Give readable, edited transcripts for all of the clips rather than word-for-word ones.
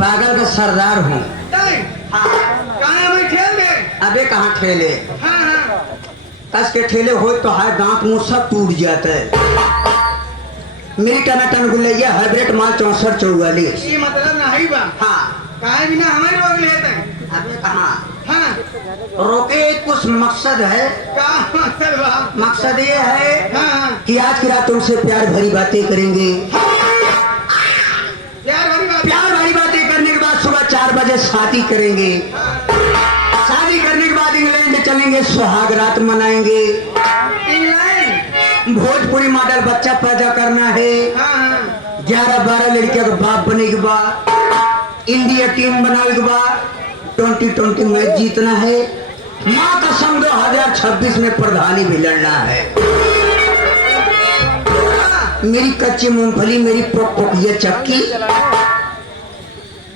पागल का सरदार हूँ। कहाँ ठेल दे? अबे कहाँ ठेले? हाँ हाँ कस के ठेले हो तो है दांत मुंह सब टूट जाता है। मेरी टनाटन गुलैया हाइब्रिड माल 6444। ये मतलब नहीं बा। हाँ काहे बिना हमारे रोक लेते हैं? अबे कहाँ हाँ रोके, कुछ मकसद है। का मकसद बा? मकसद ये है हाँ कि आज की रात तुमसे प्यार भरी बातें करेंगे। प्यार भरी बातें करने के बाद सुबह 4 बजे शादी करेंगे। शादी करने के बाद इंग्लैंड चलेंगे, सुहाग रात मनाएंगे। इंग्लैंड? भोजपुरी मॉडल बच्चा पैदा करना है। हाँ 11-12 लड़कियों का बाप बने के बाद इंडिया टीम बनाने के बाद 2020 मैच जीतना है। माँ कसम 2026 में प्रधानी भी लड़ना है। मेरी कच्ची मूंगफली, मेरी पोकिया चक्की,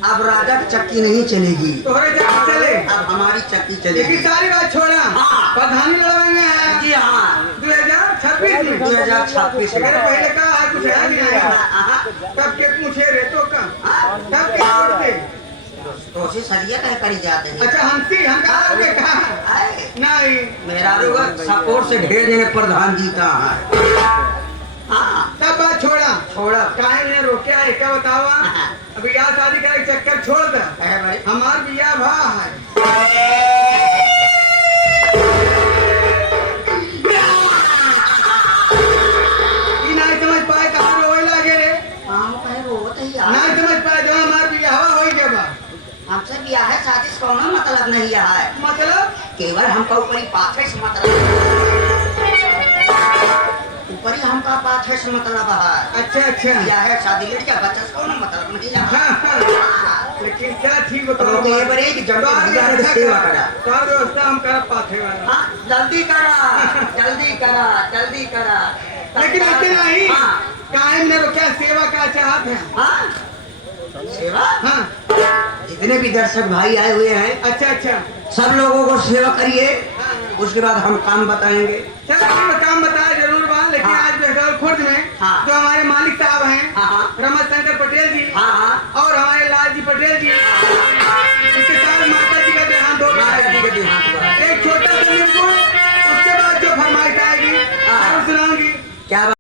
अब राजा की चक्की नहीं चलेगी, तोहरे चक्की चले। अब हमारी चक्की लेकिन चलेगी। सारी बात छोड़ा। हाँ। प्रधानी लड़वाएंगे हैं जी हाँ 2026 में। 2026 में। अगर पहले का आज कुछ है नहीं आया। तब के पूछे रे तो कम तब के छोड़ते। कोशिश हरिया कह करी जाते हैं। अच्छा हंसी हम के कहा आए, नहीं मेरा लोग सपोर्ट से ढेर जने प्रधान जीता है। हाँ सब बात छोड़ा। छोड़ा काहे ने रोके है क्या बतावा? अभी यार शादी का एक चक्कर छोड़ दे। है भाई। हमार बिया भा है। ई नहीं समझ पाए कहाँ रोए लगे रे? काम कहे रोत ही यार। नहीं समझ पाए जो हमार बिया हवा हो गया बा। हमसे ब्याह है, शादी से कोनो मतलब नहीं है। मतलब केवल हमका ऊपरी पाथे से मतलब, ऊपरी हमका पाथे से मतलब है। अच्छा अच्छा ब्याह है, शादी लड़का बच्चा से कोनो मतलब नहीं है। हाँ, हाँ। लेकिन क्या ठीक बताओ? तो ये बड़े कि जब भैया की सेवा करा। सारी व्यवस्था हम कर पाते वाला। हाँ जल्दी करा, जल्दी करा, जल्दी करा। लेकिन ऐसे नहीं। हाँ काहे ने रोके सेवा का चाहत है? हाँ सेवा, हाँ जितने भी दर्शक भाई आए हुए हैं अच्छा अच्छा सब लोगों को सेवा करिए। हाँ। उसके बाद हम काम बताएंगे। चलो हम काम बताया जरूर बात। लेकिन हाँ। आज बेहतर खुर्द में हाँ। जो हमारे मालिक साहब हैं हाँ हाँ रमाशंकर पटेल जी हाँ हाँ और हमारे लाल जी पटेल जी, उनके साथ माता जी का देहांत हो गया माता है। जी के देहांत हुआ। एक छोटा सा निर्गुण, उसके बाद जो फरमाइश आएगी हाँ। वो सुनाऊंगी। क्या